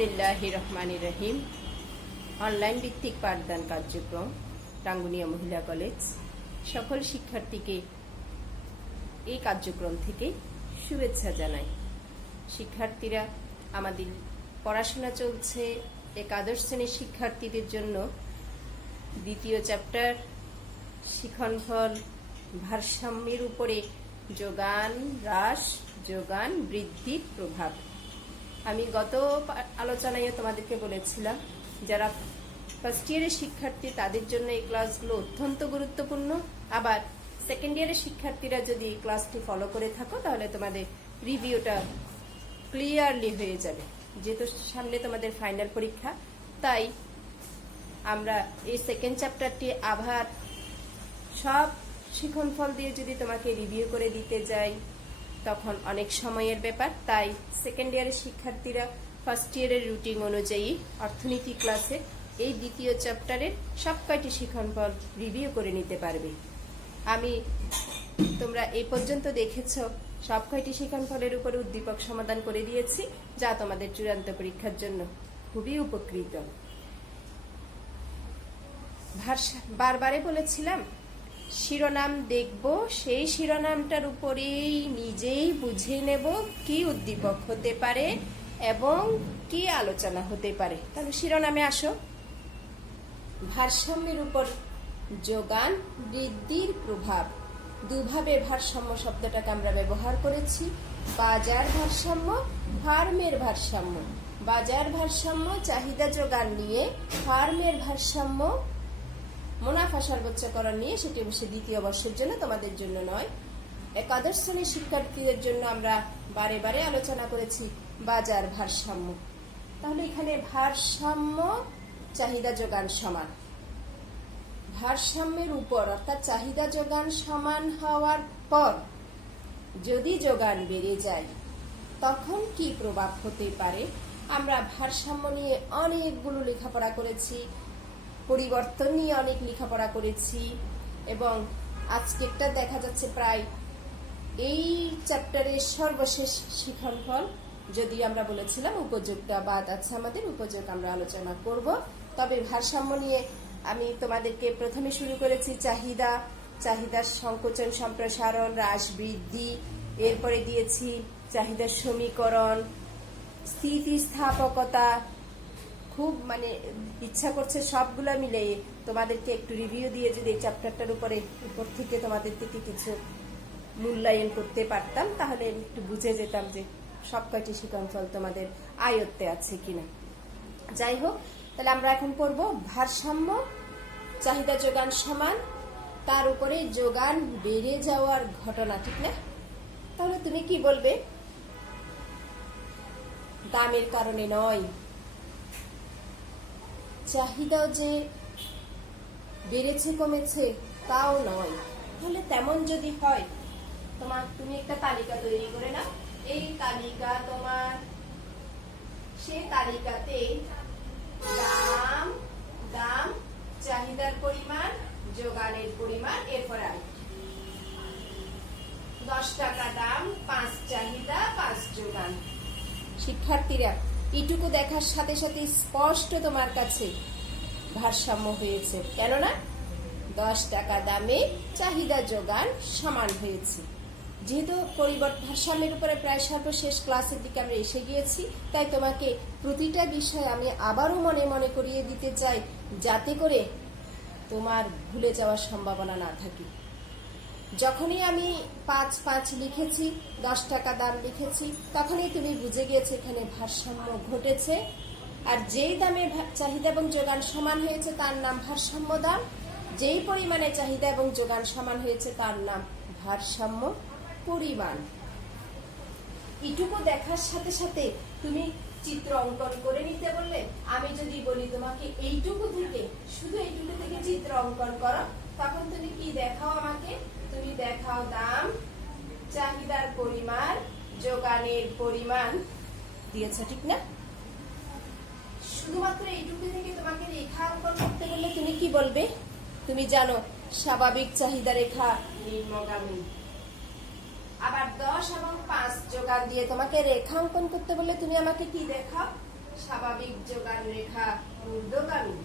বিসমিল্লাহির রহমানির রহিম। অনলাইন ভিত্তিক পাঠদান কার্যক্রম টাঙ্গুনিয়া মহিলা কলেজ সকল শিক্ষার্থীকে এই কার্যক্রম থেকে শুভেচ্ছা জানাই। শিক্ষার্থীরা, আমাদের পড়াশোনা চলছে একাদশ শ্রেণীর শিক্ষার্থীদের জন্য দ্বিতীয় চ্যাপ্টার শিক্ষণফল ভারসাম্যের উপরে যোগান হ্রাস যোগান বৃদ্ধির প্রভাব। আমি গত আলোচনায় তোমাদেরকে বলেছিলাম যারা ফার্স্ট ইয়ারের শিক্ষার্থী তাদের জন্য এই ক্লাসগুলো অত্যন্ত গুরুত্বপূর্ণ। আবার সেকেন্ড ইয়ারের শিক্ষার্থীরা যদি এই ক্লাসটি ফলো করে থাকো তাহলে তোমাদের রিভিউটা ক্লিয়ারলি হয়ে যাবে, যেহেতু সামনে তোমাদের ফাইনাল পরীক্ষা। তাই আমরা এই সেকেন্ড চ্যাপ্টারটি আবার সব শিক্ষণফল দিয়ে যদি তোমাকে রিভিউ করে দিতে যাই তখন অনেক সময়ের ব্যাপার। তাই সেকেন্ড ইয়ারের শিক্ষার্থীরা ফার্স্ট ইয়ারের রুটিন অনুযায়ী অর্থনীতি ক্লাসে এই দ্বিতীয় চ্যাপ্টারের সব কয়টি শিক্ষণফল রিভিউ করে নিতে পারবে। আমি তোমরা এই পর্যন্ত দেখেছ সব কয়টি শিক্ষণফলের উপরে উদ্দীপক সমাধান করে দিয়েছি, যা তোমাদের চূড়ান্ত পরীক্ষার জন্য খুবই উপকৃত। বারবারে বলেছিলাম শিরোনাম দেখব, সেই শিরোনামটার উপরেই নিজেই বুঝে নেব কি উদ্দীপক হতে পারে এবং কি আলোচনা হতে পারে। তাহলে শিরোনামে আসো। ভারসাম্যের উপর যোগান বৃদ্ধির প্রভাব। দুভাবে ভারসাম্য শব্দটাকে আমরা ব্যবহার করেছি, বাজার ভারসাম্য, ফার্মের ভারসাম্য। বাজার ভারসাম্য চাহিদা যোগান নিয়ে, ফার্মের ভারসাম্য মুনাফা সর্বোচ্চকরণ নিয়ে, সেটি অবশ্যই দ্বিতীয় বর্ষের জন্য, তোমাদের জন্য নয়। একাদশ শ্রেণীর শিক্ষার্থীদের জন্য আমরা বারে বারে আলোচনা করেছি বাজার ভারসাম্য। তাহলে এখানে ভারসাম্য চাহিদা যোগান সমান। ভারসাম্যের উপর অর্থাৎ চাহিদা যোগান সমান হওয়ার পর যদি যোগান বেড়ে যায় তখন কি প্রভাব হতে পারে। আমরা ভারসাম্য নিয়ে অনেকগুলো লেখাপড়া করেছি, পরিবর্তন নিয়ে অনেক লেখাপড়া করেছি, এবং আজকেরটা দেখা যাচ্ছে প্রায় এই চ্যাপ্টারের সর্বশেষ শিক্ষণফল। যদি আমরা বলেছিলাম উপযোগটা বাদ আছে, আমাদের উপযোগ আমরা আলোচনা করব। তবে ভারসাম্য নিয়ে আমি তোমাদেরকে প্রথমে শুরু করেছি চাহিদার সংকোচন সম্প্রসারণ হ্রাস বৃদ্ধি, এরপরে দিয়েছি চাহিদার সমীকরণ, স্থিতিস্থাপকতা। খুব ইচ্ছা করছে সবগুলো মিলে তোমাদেরকে একটু রিভিউ দিয়ে যদি এই চ্যাপ্টারটার উপর থেকে তোমাদের থেকে কিছু মূল্যায়ন করতে পারতাম তাহলে একটু বুঝে যেতাম যে সব কয়টি শিক্ষণফল তোমাদের আয়ত্তে আছে কিনা। যাই হোক, তাহলে আমরা এখন পড়ব ভারসাম্য চাহিদা যোগান সমান, তার উপরে যোগান বেড়ে যাওয়ার ঘটনা, ঠিক না? তাহলে তুমি কি বলবে? দামের কারণে নয়, চাহিদাও যে বেড়েছে কমেছে তাও নয়। তাহলে তেমন যদি হয় তুমি একটা তালিকা তৈরি করে নাও। এই তালিকা তোমার, সে তালিকাতে দাম চাহিদার পরিমাণ যোগানের পরিমাণ, এরপরে 10 টাকা দাম, 5 চাহিদা 5 যোগান। শিক্ষার্থীরা, এইটুকু দেখার সাথে সাথে স্পষ্ট তোমার কাছে ভারসাম্য হয়েছে, কেননা 10 টাকা দামে চাহিদা যোগান সমান হয়েছে। যেহেতু ভারসাম্যের উপরে প্রায় সর্বশেষ ক্লাসের দিকে আমরা এসে গিয়েছি, তাই তোমাকে প্রতিটা বিষয় আমি আবারও মনে মনে করিয়ে দিতে চাই, যাতে করে তোমার ভুলে যাওয়ার সম্ভাবনা না থাকে। যখনই আমি 5 লিখেছি, 10 টাকা দাম লিখেছি, তখনই তুমি বুঝে গিয়েছো এখানে ভারসাম্য ঘটেছে। আর যেই দামে চাহিদা এবং যোগান সমান হয়েছে তার নাম ভারসাম্য দাম, যেই পরিমাণে চাহিদা এবং যোগান সমান হয়েছে তার নাম ভারসাম্য পরিমাণ। এটুকু দেখার সাথে সাথে তুমি চিত্র অঙ্কন করে নিতে বললে, আমি যদি বলি তোমাকে এইটুকু থেকে, শুধু এইটুকু থেকে চিত্র অঙ্কন করো, তখন তুমি কি দেখাও আমাকে? তুমি দেখাও দাম, চাহিদার পরিমাণ, যোগানের পরিমাণ দিয়েছ, ঠিক না? শুধুমাত্র এইটুকু থেকে তোমাকে রেখা অঙ্কন করতে বললে তুমি কি বলবে? তুমি জানো স্বাভাবিক চাহিদা রেখা নিম্নগামী। আবার 10 এবং 5 যোগান দিয়ে তোমাকে রেখা অঙ্কন করতে বললে তুমি আমাকে কি দেখাও? স্বাভাবিক যোগান রেখা ঊর্ধ্বগামী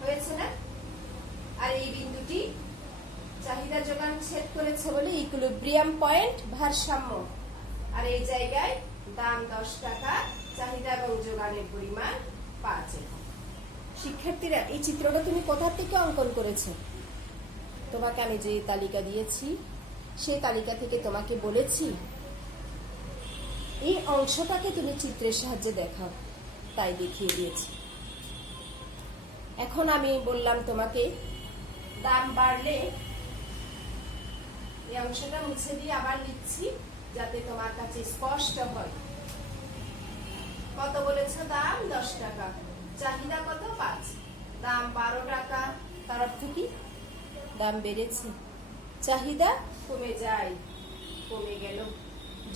হয়েছে না? আর এই বিন্দুটি চাহিদা যোগান ছেদ করেছে বলে ইকুইলিব্রিয়াম পয়েন্ট, ভারসাম্য। আর এই জায়গায় দাম 10 টাকা, চাহিদা এবং যোগানের পরিমাণ 5 একক। শিক্ষার্থীরা, এই চিত্রটা তুমি কোথা থেকে অঙ্কন করেছো? তোমাকে আমি যে তালিকা দিয়েছি সেই তালিকা থেকে তোমাকে বলেছি এই অংশটাকে তুমি চিত্রের সাহায্যে দেখাও, তাই দেখিয়ে দিয়েছি। এখন আমি বললাম তোমাকে দাম বাড়লে এই অংশটা মুছে দিয়ে আবার লিখছি যাতে তোমার কাছে স্পষ্ট হয়। কত বলেছো? দাম 10 টাকা, চাহিদা কত? 5, দাম 12 টাকা। তার অর্থ কি? দাম বেড়েছে, চাহিদা কমে যায়, কমে গেল,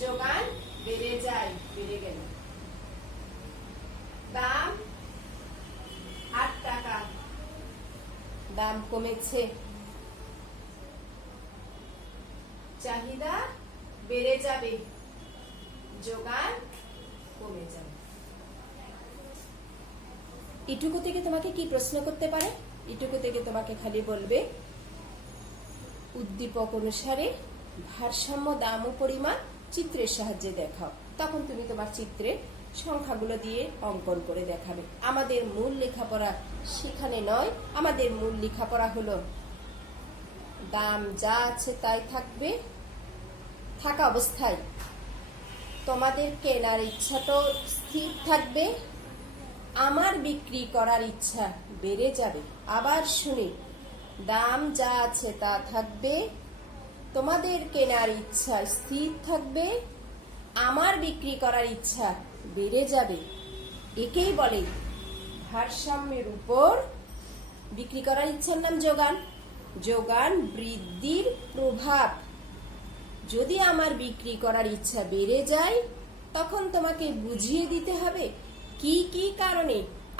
যোগান বেড়ে যায়, বেড়ে গেল। দাম 8 টাকা, দাম কমেছে, চাহিদা বেড়ে যাবে, যোগান কমে যাবে। এটুকু থেকে তোমাকে কি প্রশ্ন করতে পারে? এটুকু থেকে তোমাকে খালি বলবে উদ্দীপক অনুসারে ভারসাম্য দাম ও পরিমাণ চিত্রের সাহায্যে দেখাও। তখন তুমি তোমার চিত্রে সংখ্যাগুলো দিয়ে অঙ্কন করে দেখাবে। আমাদের মূল লেখাপড়া সেখানে নয়, আমাদের মূল লেখাপড়া হলো দাম যা আছে তাই থাকবে, থাকা অবস্থায় তোমাদের কেনার ইচ্ছাটাও স্থির থাকবে, আমার বিক্রি করার ইচ্ছা বেড়ে যাবে। আবার শুনি, দাম যা আছে তা থাকবে, তোমাদের কেনার ইচ্ছা স্থির থাকবে, আমার বিক্রি করার ইচ্ছা বেড়ে যাবে। একেই বলে ভারসাম্যের উপর বিক্রি করার ইচ্ছার নাম যোগান। যোগান বৃদ্ধির প্রভাব। যদি আমার বিক্রি করার ইচ্ছা বেড়ে যায় তখন তোমাকে বুঝিয়ে দিতে হবে কি কি কারণে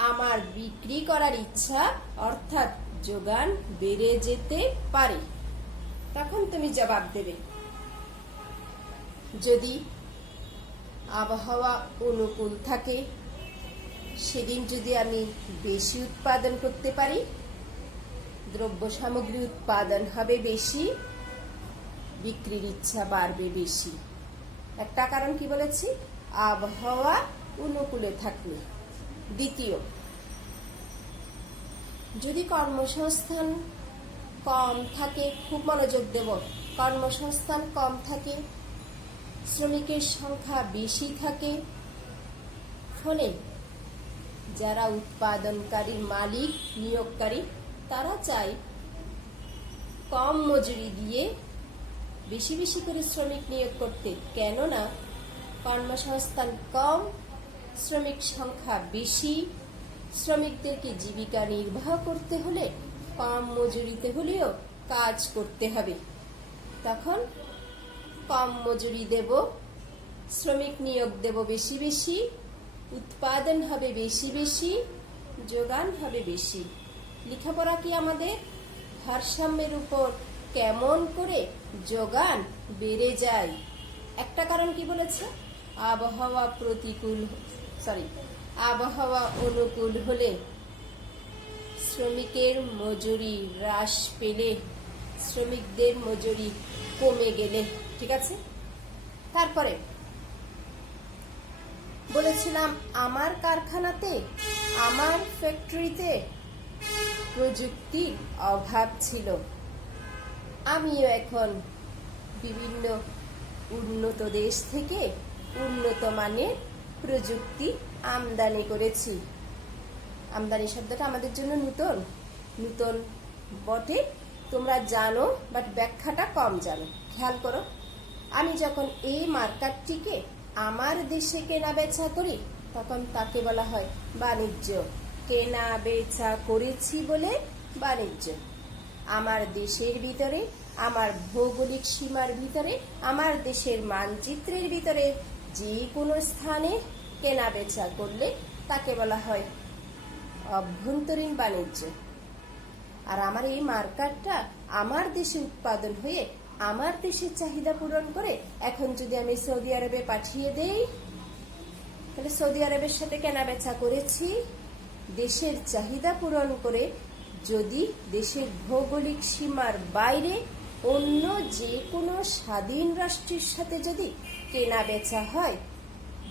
আমার বিক্রি করার ইচ্ছা অর্থাৎ যোগান বেড়ে যেতে পারে। তখন তুমি জবাব দেবে, যদি আবহাওয়া অনুকূল থাকে, সেদিন যদি আমি বেশি উৎপাদন করতে পারি, দ্রব্য সামগ্রী উৎপাদন হবে বেশি, বিক্রির ইচ্ছা বাড়বে বেশি। একটা কারণ কি বলেছি? আবহাওয়া অনুকূলে থাকলে। দ্বিতীয়, যদি কর্মসংস্থান কম থাকে, খুব মনোযোগ দেব, কর্মসংস্থান কম থাকে, শ্রমিকের সংখ্যা বেশি থাকে, ফলে যারা উৎপাদনকারী মালিক নিয়োগকারী তারা চায় কম মজুরি দিয়ে বেশি বেশি করে শ্রমিক নিয়োগ করতে। কেননা কর্মসংস্থান কম, শ্রমিক সংখ্যা বেশি, শ্রমিকদেরকে জীবিকা নির্বাহ করতে হলে কম মজুরিতে হলেও কাজ করতে হবে। তখন কম মজুরি দেব, শ্রমিক নিয়োগ দেব বেশি বেশি, উৎপাদন হবে বেশি বেশি, যোগান হবে বেশি। লেখাপড়া কি আমাদের ভারসাম্যের উপর কেমন করে যোগান বেড়ে যায়। একটা কারণ কি বলেছে? আবহাওয়া অনুকূল হলে, শ্রমিকের মজুরি হ্রাস পেলে, শ্রমিকদের মজুরি কমে গেলে। ঠিক আছে, তারপরে বলেছিলাম আমার কারখানাতে, আমার ফ্যাক্টরিতে প্রযুক্তির অভাব ছিল। আমিও এখন বিভিন্ন উন্নত দেশ থেকে উন্নত মানের প্রযুক্তি আমদানি করেছি। আমদানি শব্দটা আমাদের জন্য নূতন বটে, তোমরা জানো, বাট ব্যাখ্যাটা কম জানো। খেয়াল করো, আমি যখন এই মার্কারটিকে আমার দেশে কেনা বেচা করি তখন তাকে বলা হয় বাণিজ্য। কেনা বেচা করেছি বলে বাণিজ্য। আমার দেশের ভিতরে, আমার ভৌগোলিক সীমার ভিতরে, আমার দেশের মানচিত্রের ভিতরে যে কোনো স্থানে কেনা বেচা করলে তাকে বলা হয় অভ্যন্তরীণ বাণিজ্য। আর আমার এই মার্কারটা আমার দেশে উৎপাদন হয়ে আমার দেশের চাহিদা পূরণ করে এখন যদি আমি সৌদি আরবে পাঠিয়ে দেই তাহলে সৌদি আরবের সাথে কেনা বেচা করেছি দেশের চাহিদা পূরণ করে। যদি দেশের ভৌগোলিক সীমার বাইরে অন্য যে কোনো স্বাধীন রাষ্ট্রের সাথে যদি কেনা বেচা হয়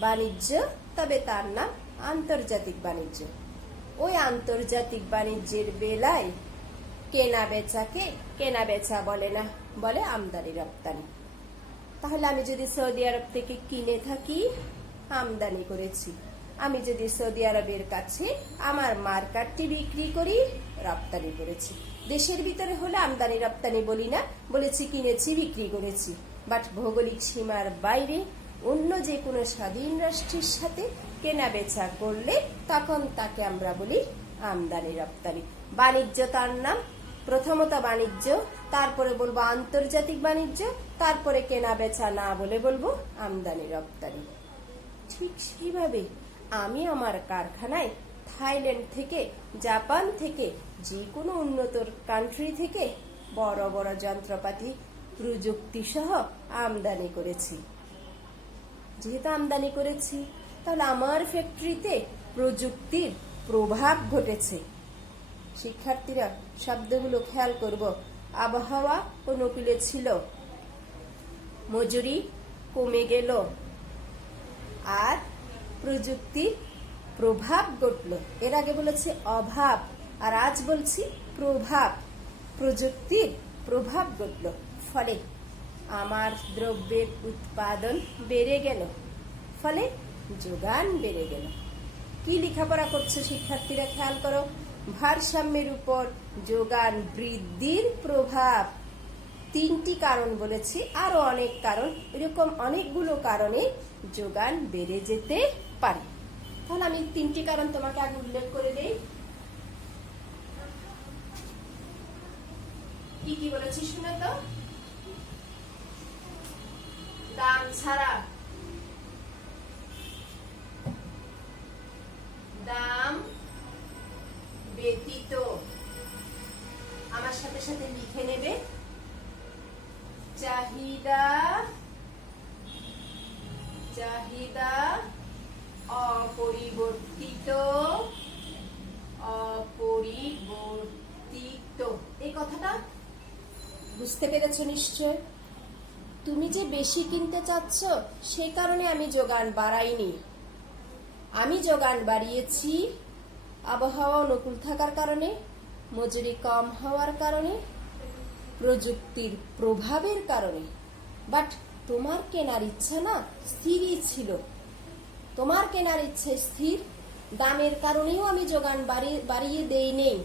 বাণিজ্য, তবে তার নাম আন্তর্জাতিক বাণিজ্য। ওই আন্তর্জাতিক বাণিজ্যের বেলায় কেনা বেচাকে কেনা বেচা বলে না, বলে আমদানি রপ্তানি। তাহলে আমি যদি সৌদি আরব থেকে কিনে থাকি, আমদানি করেছি। আমি যদি সৌদি আরবের কাছে আমার মার্কেটটি বিক্রি করি, রপ্তানি করেছি। দেশের ভিতরে হলে আমদানি রপ্তানি বলি না, বলেছি কিনেছি বিক্রি করেছি। বাট ভৌগোলিক সীমার বাইরে অন্য যে কোনো স্বাধীন রাষ্ট্রের সাথে কেনা বেচা করলে তখন তাকে আমরা বলি আমদানি রপ্তানি। বাণিজ্য তার নাম, প্রথমত বাণিজ্য, তারপরে বলবো আন্তর্জাতিক বাণিজ্য, তারপরে কেনা বেচা না বলে বলবো আমদানি রপ্তানি। ঠিক সেইভাবে আমি আমার কারখানায় থাইল্যান্ড থেকে, জাপান থেকে, যে কোনো উন্নত কান্ট্রি থেকে বড় বড় যন্ত্রপাতি প্রযুক্তি সহ আমদানি করেছি। যেহেতু আমদানি করেছি, তাহলে আমার ফ্যাক্টরিতে প্রযুক্তির প্রভাব ঘটেছে। শিক্ষার্থীরা শব্দগুলো খেয়াল করব। আবহাওয়া অনুকূলে ছিল, মজুরি কমে গেল, আর প্রযুক্তির প্রভাব ঘটল। এর আগে বলেছে অভাব, আর আজ বলছি প্রভাব। প্রযুক্তির প্রভাব ঘটল, ফলে আমার দ্রব্যের উৎপাদন বেড়ে গেল, ফলে যোগান বেড়ে গেল। কি লেখাপড়া করছে শিক্ষার্থীরা খেয়াল করো। ভারসাম্যের উপর যোগান বৃদ্ধির প্রভাব। তিনটি কারণ বলেছি, আরো অনেক কারণ, এরকম অনেকগুলো কারণে যোগান বেড়ে যেতে পারে। তাহলে আমি তিনটি কারণ তোমাকে আগে উল্লেখ করে দেই। কি কি বলেছি শুনে তো। দাম ছাড়া, দাম ব্যতীত, আমার সাথে সাথে লিখে নেবে, চাহিদা, চাহিদা অপরিবর্তিত, অপরিবর্তিত। এই কথাটা বুঝতে পেরেছো নিশ্চয়। তুমি যে বেশি কিনতে চাচ্ছ সেই কারণে আমি যোগান বাড়াইনি, আমি যোগান বাড়িয়েছি আবহাওয়া অনুকূল থাকার কারণে, মজুরি কম হওয়ার কারণে, প্রযুক্তির প্রভাবের কারণে। বাট তোমার কেনার ইচ্ছা না স্থিরই ছিল, তোমার কেনার ইচ্ছে স্থির, দামের কারণেও আমি যোগান বাড়িয়ে দেই নেই।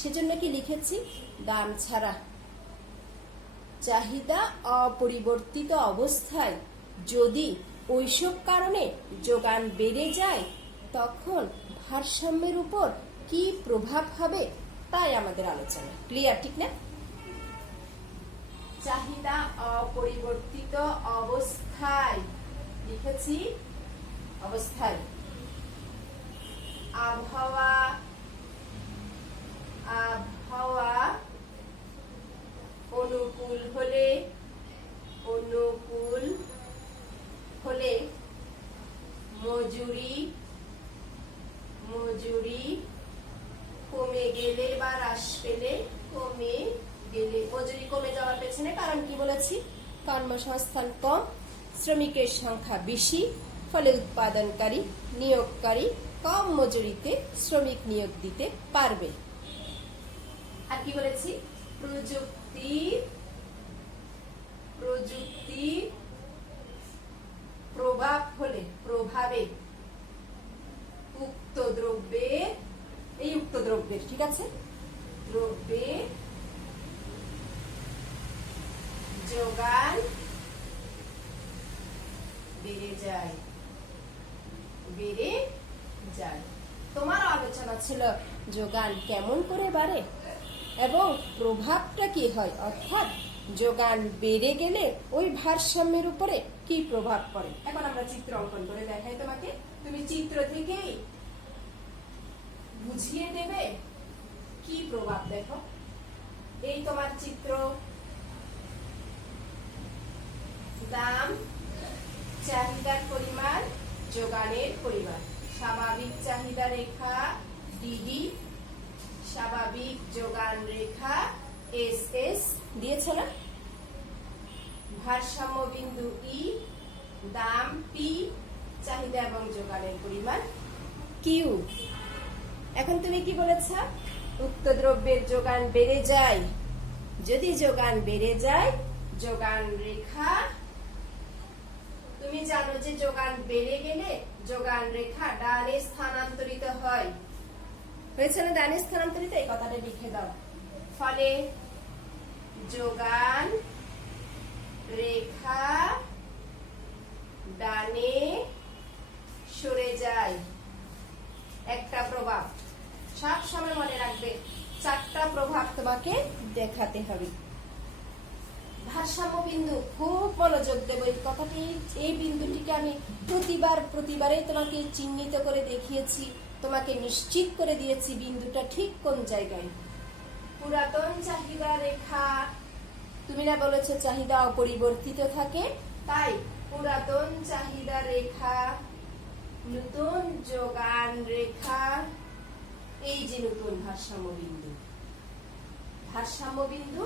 সেজন্য কি লিখেছি, দাম ছাড়া। চাহিদা অপরিবর্তিত অবস্থায় যদি ওইসব কারণে যোগান বেড়ে যায়, তখন ভারসাম্যের উপর কি প্রভাব হবে তাই আমাদের আলোচনা। ক্লিয়ার, ঠিক না? চাহিদা অপরিবর্তিত অবস্থায় লিখেছি, অবস্থায় আবহাওয়া, আবহাওয়া অনুকূল হলে, অনুকূল হলে মজুরি, মজুরি কমে গেলে বা হ্রাস পেলে, কমে গেলে, মজুরি কমে যাওয়ার পেছনে কারণ কি বলেছি, কর্মসংস্থান কম, শ্রমিকের সংখ্যা বেশি, ফলে উৎপাদনকারী, নিয়োগকারী কম মজুরিতে শ্রমিক নিয়োগ দিতে পারবে। আর কি বলেছি, প্রযুক্তি প্রভাব হলে, প্রভাবে উক্ত দ্রব্যের, এই উক্ত দ্রব্যের, ঠিক আছে, দ্রব্যের যোগান বেড়ে যায়, বেড়ে যায়। তোমার আলোচনা ছিল যোগান কেমন করে বাড়ে এবং প্রভাবটা কি হয়, অর্থাৎ যোগান বেড়ে গেলে ওই ভারসাম্যের উপরে কি প্রভাব পড়ে। এখন আমরা চিত্র অঙ্কন করে দেখাই তোমাকে, তুমি চিত্র থেকেই বুঝিয়ে দেবে কি প্রভাব। দেখো, এই তোমার চিত্র, দাম, চাহিদার পরিমাণ, যোগানের পরিমাণ। স্বাভাবিক চাহিদা রেখা ডিডি, স্বাভাবিক যোগান রেখা এস এস দিয়েছ না? ভারসাম্য বিন্দু ই, দাম পি, চাহিদা এবং যোগানের পরিমাণ কিউ। এখন তুমি কি বলেছ? উক্ত দ্রব্যের যোগান বেড়ে যায়। যদি যোগান বেড়ে যায়, যোগান রেখা, তুমি জানো যে যোগান বেড়ে গেলে যোগান রেখা ডানে স্থানান্তরিত হয়। হয়েছে না? ডানে স্থানান্তরিত, এই কথাটা লিখে দাও। ফলে যোগান রেখা ডানে সরে যায়। একটা প্রভাব সব সময় মনে রাখবে, 4টা প্রভাব তোমাকে দেখাতে হবে। ভারসাম্য বিন্দু, খুব মনোযোগ দেব এই কথাটি। এই বিন্দুটিকে আমি প্রতিবারে তোমাকে চিহ্নিত করে দেখিয়েছি, তোমাকে নিশ্চিত করে দিয়েছি বিন্দুটা ঠিক কোন জায়গায়। পুরাতন চাহিদা রেখা, তুমি না বলেছো চাহিদা অপরিবর্তিত থাকে, তাই পুরাতন চাহিদা রেখা, নতুন যোগান রেখা, এই যে নতুন ভারসাম্য বিন্দু। ভারসাম্য বিন্দু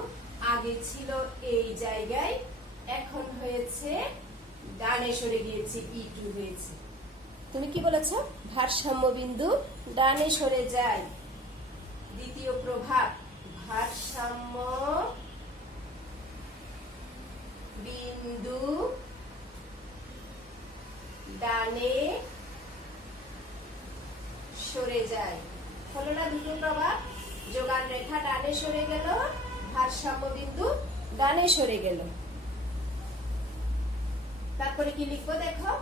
আগে ছিল এই জায়গায়, এখন হয়েছে ডানে সরে গিয়েছে, E2 হয়েছে। তুমি কি বলেছ? ভারসাম্য বিন্দু ডানে সরে যায়। দ্বিতীয় প্রভাব, ভারসাম্য বিন্দু ডানে সরে যায়। হলো না দুটো প্রভাব? যোগান রেখা ডানে সরে গেল, ভারসাম্য বিন্দু ডানে সরে গেল। তারপরে কি লিখবো দেখো?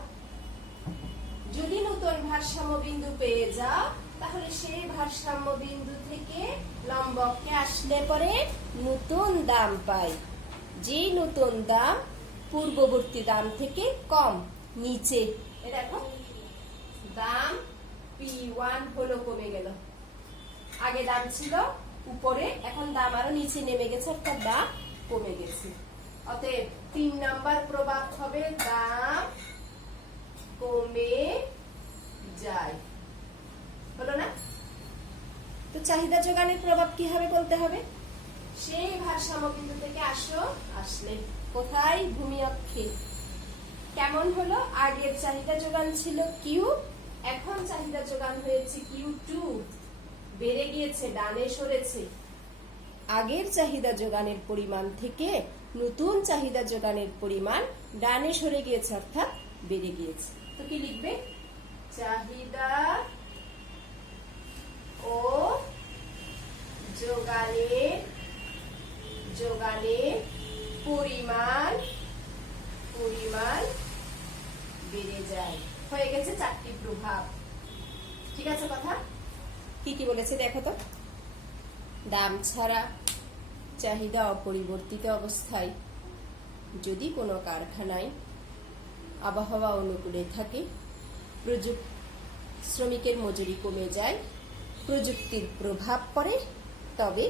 যদি নতুন ভারসাম্য বিন্দু পেয়ে যাও, তাহলে সেই ভারসাম্য বিন্দু থেকে লম্বকে আসলে পরে নতুন দাম পাই। যে নতুন দাম পূর্ববর্তী দাম থেকে কম, নিচে। দেখো দাম P1 হলো কমে গেল। আগে দাম ছিল উপরে, এখন দাম আরো নিচে নেমে গেছে, অর্থাৎ দাম কমে গেছে। অতএব 3 নাম্বার প্রভাব হবে দাম কমে যায়। হলো না? তো চাহিদা যোগানের প্রভাব কি হবে বলতে হবে। সেই ভারসাম্য বিন্দু থেকে আসো, আসলে কোথায়? ভূমি অক্ষে। কেমন হলো? আগের চাহিদা যোগান ছিল কিউ, এখন চাহিদা যোগান হয়েছে Q2, বেড়ে গিয়েছে, ডানে সরেছে। আগের চাহিদা যোগানের পরিমাণ থেকে নতুন চাহিদা যোগানের পরিমাণ ডানে সরে গিয়েছে, অর্থাৎ বেড়ে গিয়েছে। তো কি লিখবে? চাহিদা ও যোগানের পরিমাণ বেড়ে যায়। হয়ে গেছে 4টি প্রভাব। ঠিক আছে কথা? কি কি বলেছে দেখো তো? দাম ছাড়া চাহিদা অপরিবর্তিত অবস্থায় যদি কোনো কারখানায় আবহাওয়া অনুকূলে থাকে, শ্রমিকের মজুরি কমে যায়, প্রযুক্তির প্রভাব পড়ে, তবে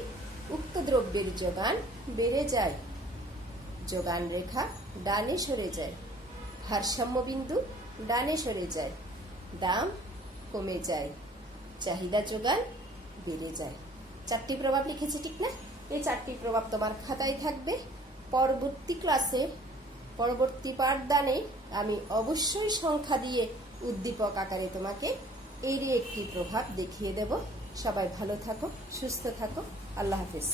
উক্ত দ্রব্যের যোগান বেড়ে যায়। যোগান রেখা ডানে সরে যায়, ভারসাম্য বিন্দু ডানে সরে যায়, দাম কমে যায়, চাহিদা যোগান বেড়ে যায়। 4টি প্রভাব লিখেছি, ঠিক না? এই 4টি প্রভাব তোমার খাতায় থাকবে। পরবর্তী ক্লাসে, পরবর্তী পাঠদানে আমি অবশ্যই সংখ্যা দিয়ে উদ্দীপক আকারে তোমাকে এরই একটি প্রভাব দেখিয়ে দেব। সবাই ভালো থাকো, সুস্থ থাকো। আল্লাহ হাফেজ।